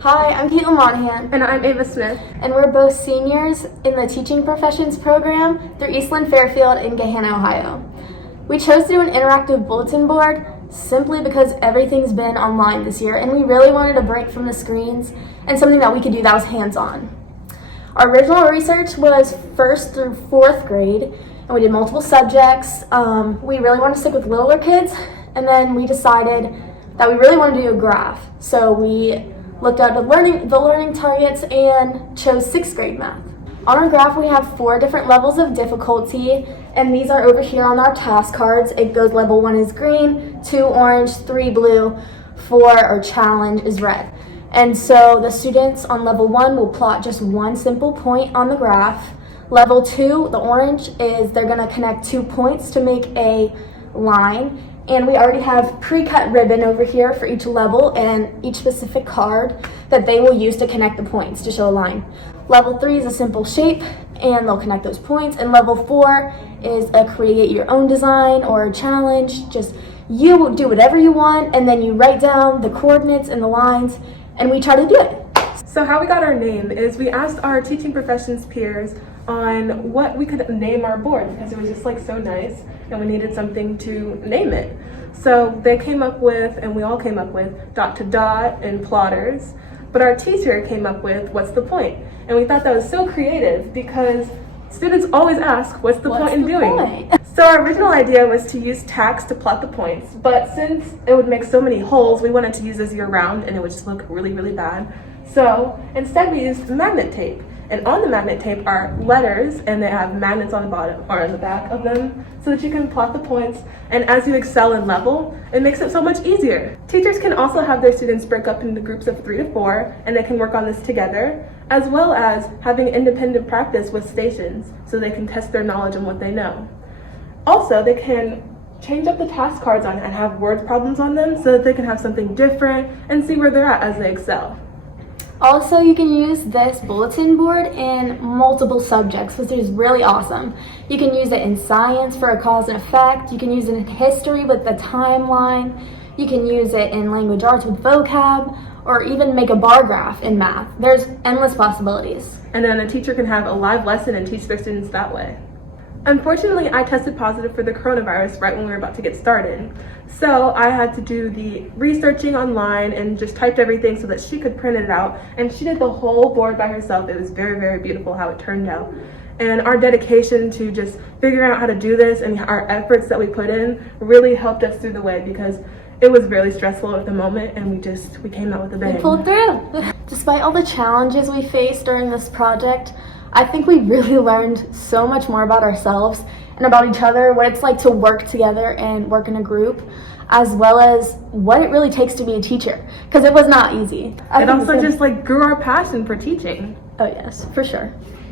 Hi, I'm Caitlyn Monaghan. And I'm Ava Smith. And we're both seniors in the Teaching Professions program through Eastland Fairfield in Gahanna, Ohio. We chose to do an interactive bulletin board simply because everything's been online this year and we really wanted a break from the screens and something that we could do that was hands-on. Our original research was 1st through 4th grade and we did multiple subjects. We really wanted to stick with littler kids, and then we decided that we really wanted to do a graph. So we looked at the learning targets and chose 6th grade math. On our graph we have 4 different levels of difficulty, and these are over here on our task cards. It goes level 1 is green, 2 orange, 3 blue, 4 or challenge is red. And so the students on level 1 will plot just one simple point on the graph. Level 2, the orange, is they're going to connect 2 points to make a line. And we already have pre-cut ribbon over here for each level and each specific card that they will use to connect the points to show a line. Level 3 is a simple shape and they'll connect those points. And level 4 is a create your own design or a challenge. Just you do whatever you want and then you write down the coordinates and the lines and we try to do it. So how we got our name is we asked our teaching professions peers on what we could name our board because it was just like so nice and we needed something to name it. So they came up with, and we all came up with, dot to dot and plotters, but our teacher came up with what's the point? And we thought that was so creative because students always ask what's the point in doing it? So our original idea was to use tacks to plot the points, but since it would make so many holes, we wanted to use this year round and it would just look really, really bad. So instead we used magnet tape. And on the magnet tape are letters, and they have magnets on the bottom or on the back of them so that you can plot the points. And as you excel in level, it makes it so much easier. Teachers can also have their students break up into groups of 3 to 4, and they can work on this together, as well as having independent practice with stations so they can test their knowledge on what they know. Also, they can change up the task cards on it and have word problems on them so that they can have something different and see where they're at as they excel. Also, you can use this bulletin board in multiple subjects, which is really awesome. You can use it in science for a cause and effect. You can use it in history with the timeline. You can use it in language arts with vocab, or even make a bar graph in math. There's endless possibilities. And then a teacher can have a live lesson and teach their students that way. Unfortunately, I tested positive for the coronavirus right when we were about to get started. So I had to do the researching online and just typed everything so that she could print it out. And she did the whole board by herself. It was very, very beautiful how it turned out. And our dedication to just figuring out how to do this and our efforts that we put in really helped us through the way because it was really stressful at the moment and we came out with a bang. We pulled through. Despite all the challenges we faced during this project, I think we really learned so much more about ourselves and about each other, what it's like to work together and work in a group, as well as what it really takes to be a teacher, because it was not easy. It also just grew our passion for teaching. Oh yes, for sure.